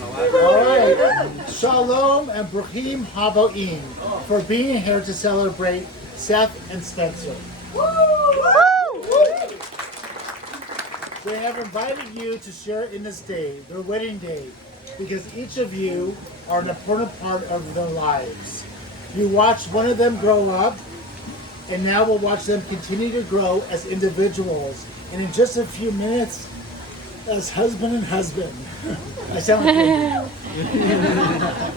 All right. Shalom and Bruchim Haboim for being here to celebrate Seth and Spencer. They have invited you to share in this day, their wedding day, because each of you are an important part of their lives. You watched one of them grow up, and now we'll watch them continue to grow as individuals. And in just a few minutes, as husband and husband. I sound like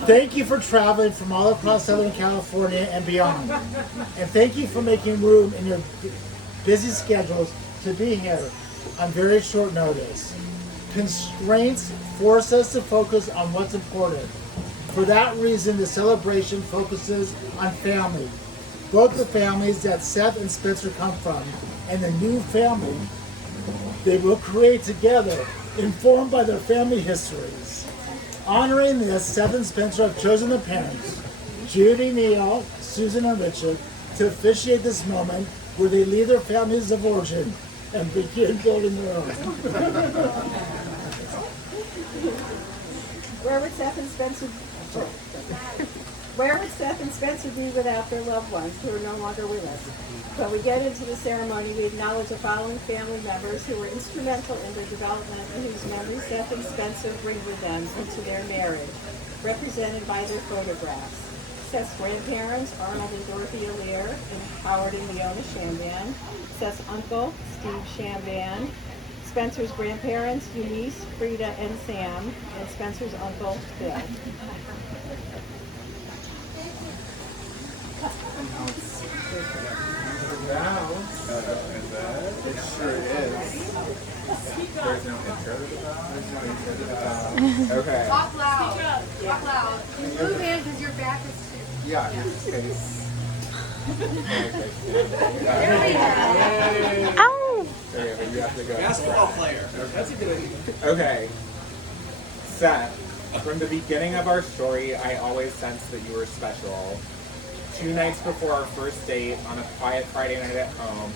Thank you for traveling from all across Southern California and beyond. And thank you for making room in your busy schedules to be here on very short notice. Constraints force us to focus on what's important. For that reason, the celebration focuses on family. Both the families that Seth and Spencer come from and the new family they will create together, informed by their family histories. Honoring this, Seth and Spencer have chosen the parents, Judy, Neil, Susan, and Richard, to officiate this moment where they leave their families of origin and begin building their own. Where would Seth and Spencer be without their loved ones who are no longer with us? When we get into the ceremony, we acknowledge the following family members who were instrumental in the development and whose memories Seth and Spencer bring with them into their marriage, represented by their photographs. Seth's grandparents, Arnold and Dorothy Lear, and Howard and Leona Shamban. Seth's uncle, Steve Shamban. Spencer's grandparents, Eunice, Frida, and Sam, and Spencer's uncle, Bill. Now, it sure is. There's no intro to that. Okay. Talk loud. Talk loud. You move in because your back is too. Yeah, your face. Ow! There you go, you have to go. Basketball player. That's a good idea. Okay. Seth, from the beginning of our story, I always sensed that you were special. 2 nights before our first date, on a quiet Friday night at home,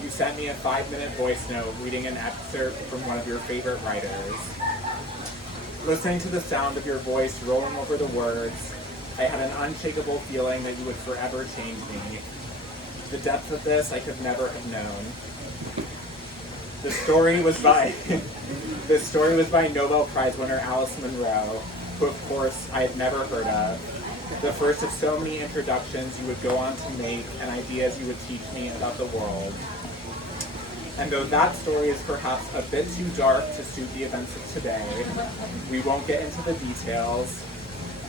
you sent me a 5-minute voice note reading an excerpt from one of your favorite writers. Listening to the sound of your voice rolling over the words, I had an unshakable feeling that you would forever change me. The depth of this I could never have known. The story was by Nobel Prize winner Alice Munro, who of course I had never heard of. The first of so many introductions you would go on to make and ideas you would teach me about the world. And though that story is perhaps a bit too dark to suit the events of today, we won't get into the details.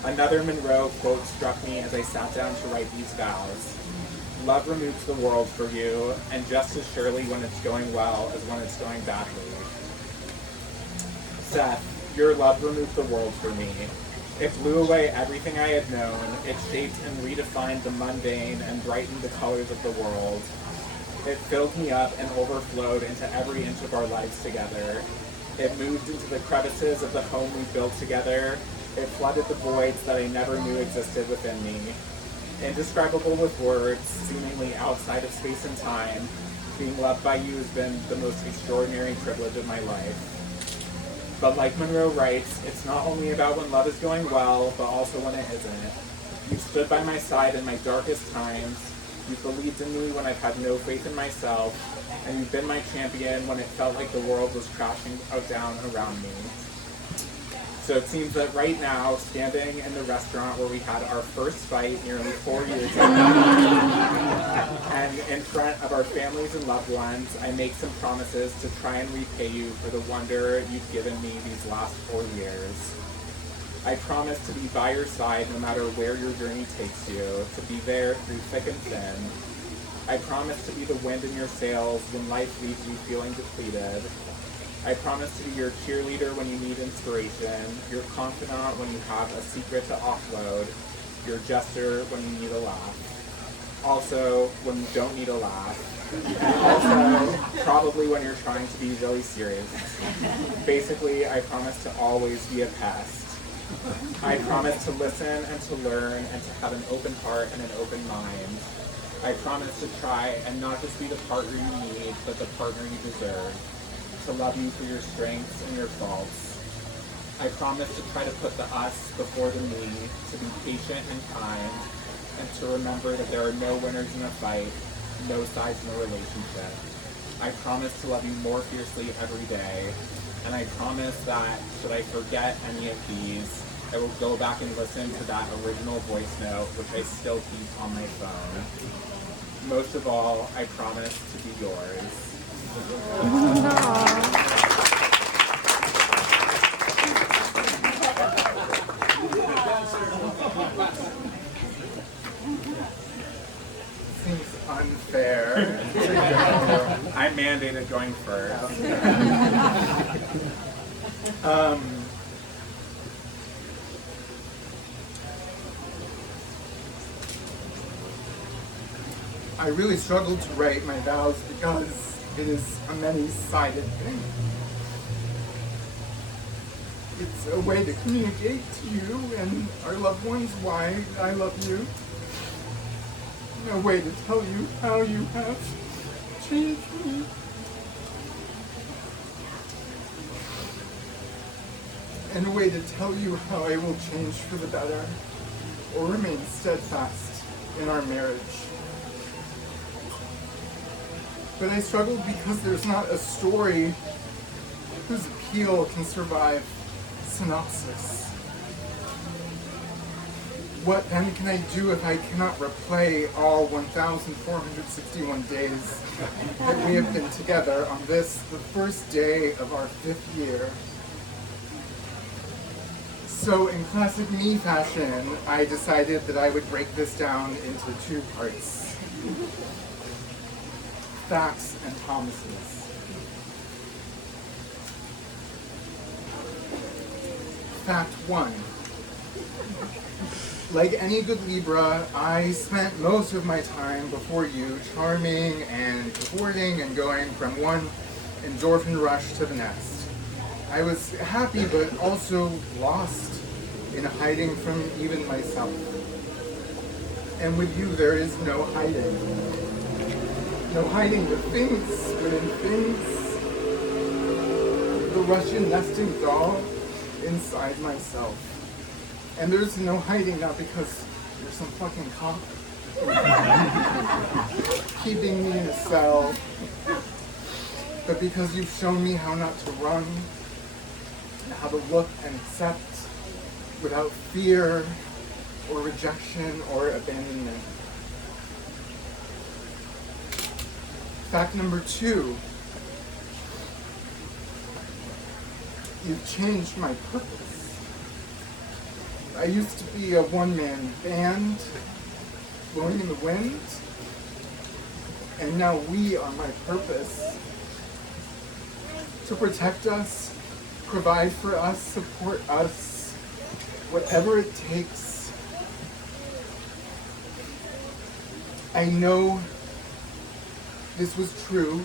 Another Monroe quote struck me as I sat down to write these vows. Love removes the world for you, and just as surely when it's going well as when it's going badly. Seth, your love removed the world for me. It blew away everything I had known. It shaped and redefined the mundane and brightened the colors of the world. It filled me up and overflowed into every inch of our lives together. It moved into the crevices of the home we built together. It flooded the voids that I never knew existed within me. Indescribable with words, seemingly outside of space and time, being loved by you has been the most extraordinary privilege of my life. But like Monroe writes, it's not only about when love is going well, but also when it isn't. You've stood by my side in my darkest times. You've believed in me when I've had no faith in myself. And you've been my champion when it felt like the world was crashing down around me. So it seems that right now, standing in the restaurant where we had our first fight nearly 4 years ago, and in front of our families and loved ones, I make some promises to try and repay you for the wonder you've given me these last 4 years. I promise to be by your side no matter where your journey takes you, to be there through thick and thin. I promise to be the wind in your sails when life leaves you feeling depleted. I promise to be your cheerleader when you need inspiration, your confidant when you have a secret to offload, your jester when you need a laugh. Also, when you don't need a laugh. And also, probably when you're trying to be really serious. Basically, I promise to always be a pest. I promise to listen and to learn and to have an open heart and an open mind. I promise to try and not just be the partner you need, but the partner you deserve. To love you for your strengths and your faults. I promise to try to put the us before the me, to be patient and kind, and to remember that there are no winners in a fight, no sides in a relationship. I promise to love you more fiercely every day, and I promise that, should I forget any of these, I will go back and listen to that original voice note, which I still keep on my phone. Most of all, I promise to be yours. Seems unfair. I'm mandated going first. I really struggled to write my vows because it is a many-sided thing. It's a way to communicate to you and our loved ones why I love you. A way to tell you how you have changed me. And a way to tell you how I will change for the better or remain steadfast in our marriage. But I struggled because there's not a story whose appeal can survive synopsis. What then can I do if I cannot replay all 1,461 days that we have been together on this, the first day of our 5th year? So in classic me fashion, I decided that I would break this down into 2 parts. Facts and promises. Fact 1. Like any good Libra, I spent most of my time before you charming and cavorting and going from one endorphin rush to the next. I was happy but also lost in hiding from even myself. And with you there is no hiding. No hiding the things within things. The Russian nesting doll inside myself. And there's no hiding, not because you're some fucking cop keeping me in a cell, but because you've shown me how not to run, how to look and accept without fear or rejection or abandonment. Fact number 2, you've changed my purpose. I used to be a one-man band, blowing in the wind, and now we are my purpose. To protect us, provide for us, support us, whatever it takes. I know this was true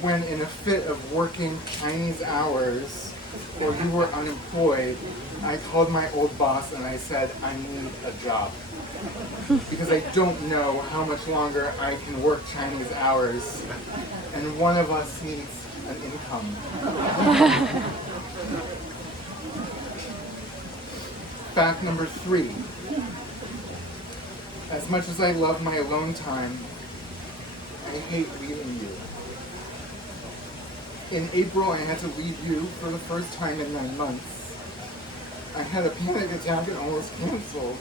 when in a fit of working Chinese hours, while you were unemployed, I called my old boss and I said, I need a job. Because I don't know how much longer I can work Chinese hours, and one of us needs an income. Fact number 3. As much as I love my alone time, I hate leaving you. In April, I had to leave you for the first time in 9 months. I had a panic attack and almost canceled,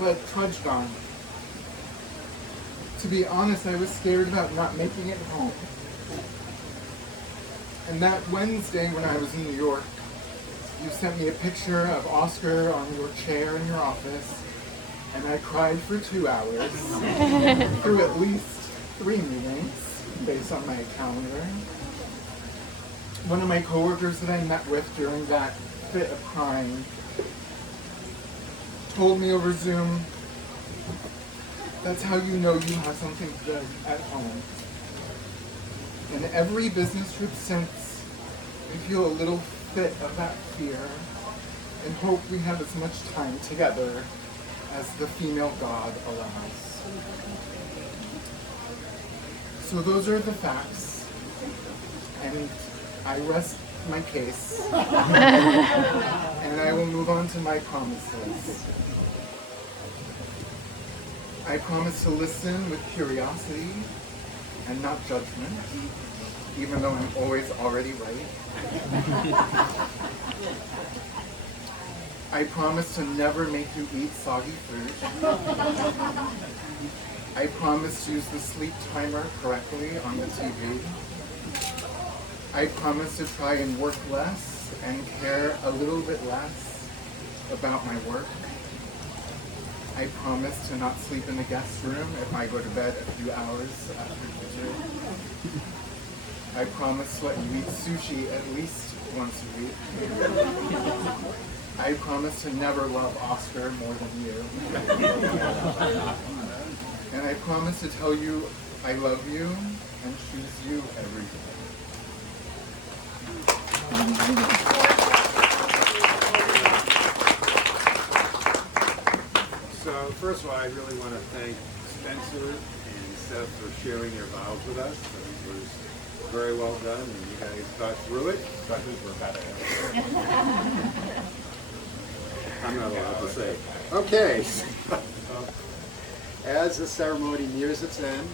but trudged on. To be honest, I was scared about not making it home. And that Wednesday when I was in New York, you sent me a picture of Oscar on your chair in your office, and I cried for 2 hours, through at least 3 meetings, based on my calendar. One of my coworkers that I met with during that fit of crying told me over Zoom, that's how you know you have something good at home. And every business trip since, I feel a little bit of that fear and hope we have as much time together as the female god allows. So those are the facts, and I rest my case, and I will move on to my promises. I promise to listen with curiosity and not judgment, even though I'm always already right. I promise to never make you eat soggy food. I promise to use the sleep timer correctly on the TV. I promise to try and work less and care a little bit less about my work. I promise to not sleep in the guest room if I go to bed a few hours after dinner. I promise to let you eat sushi at least once a week. I promise to never love Oscar more than you. And I promise to tell you I love you and choose you every day. So first of all, I really want to thank Spencer and Seth for sharing their vows with us. It was very well done, and you guys got through it. But who's were better? I'm not allowed to say. Okay. As the ceremony nears its end,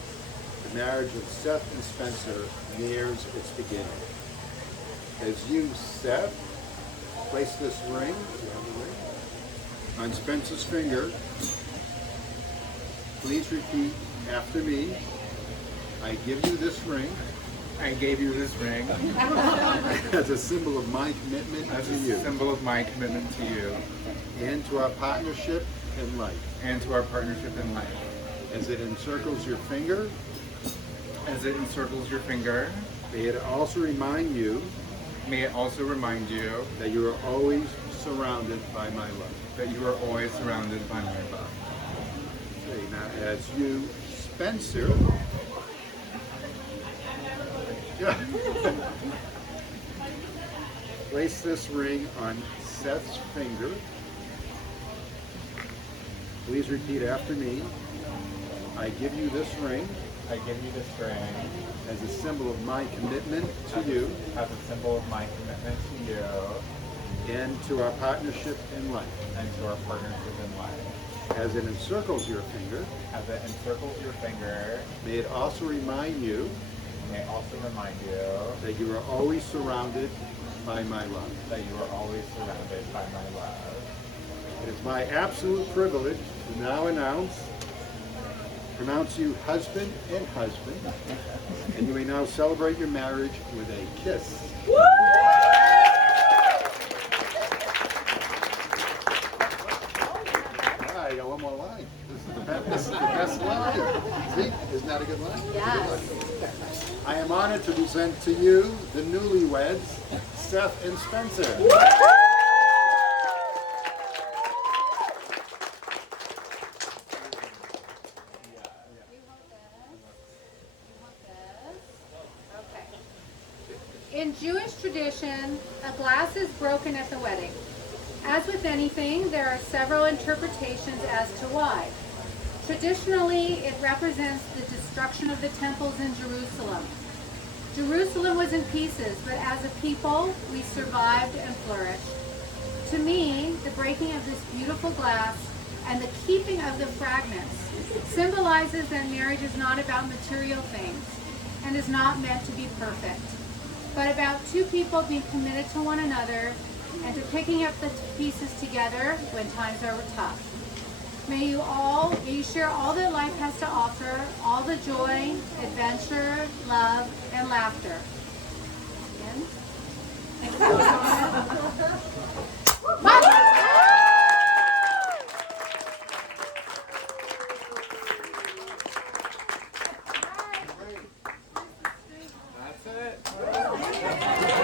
the marriage of Seth and Spencer nears its beginning. As you, Seth, place this ring on Spencer's finger, please repeat after me. I give you this ring. I gave you this ring As a symbol of my commitment as to a you symbol of my commitment to you and to our partnership in life. and to our partnership in life. As it encircles your finger, As it encircles your finger, may it also remind you may it also remind you that you are always surrounded by my love. that you are always surrounded by my love. Okay, now as you, Spencer, place this ring on Seth's finger. Please repeat after me. I give you this ring I give you this ring as a symbol of my commitment to you as a symbol of my commitment to you and to our partnership in life. and to our partnership in life. As it encircles your finger, As it encircles your finger, may it also remind you may it also remind you that you are always surrounded by my love. that you are always surrounded by my love. It is my absolute privilege to now pronounce you husband and husband, and you may now celebrate your marriage with a kiss. I got one more line. This is the best line. See, isn't that a good line? Yes. I am honored to present to you the newlyweds, Seth and Spencer. In Jewish tradition, a glass is broken at the wedding. As with anything, there are several interpretations as to why. Traditionally, it represents the destruction of the temples in Jerusalem. Jerusalem was in pieces, but as a people, we survived and flourished. To me, the breaking of this beautiful glass and the keeping of the fragments symbolizes that marriage is not about material things and is not meant to be perfect, but about two people being committed to one another and to picking up the pieces together when times are tough. May you share all that life has to offer, all the joy, adventure, love, and laughter. Again.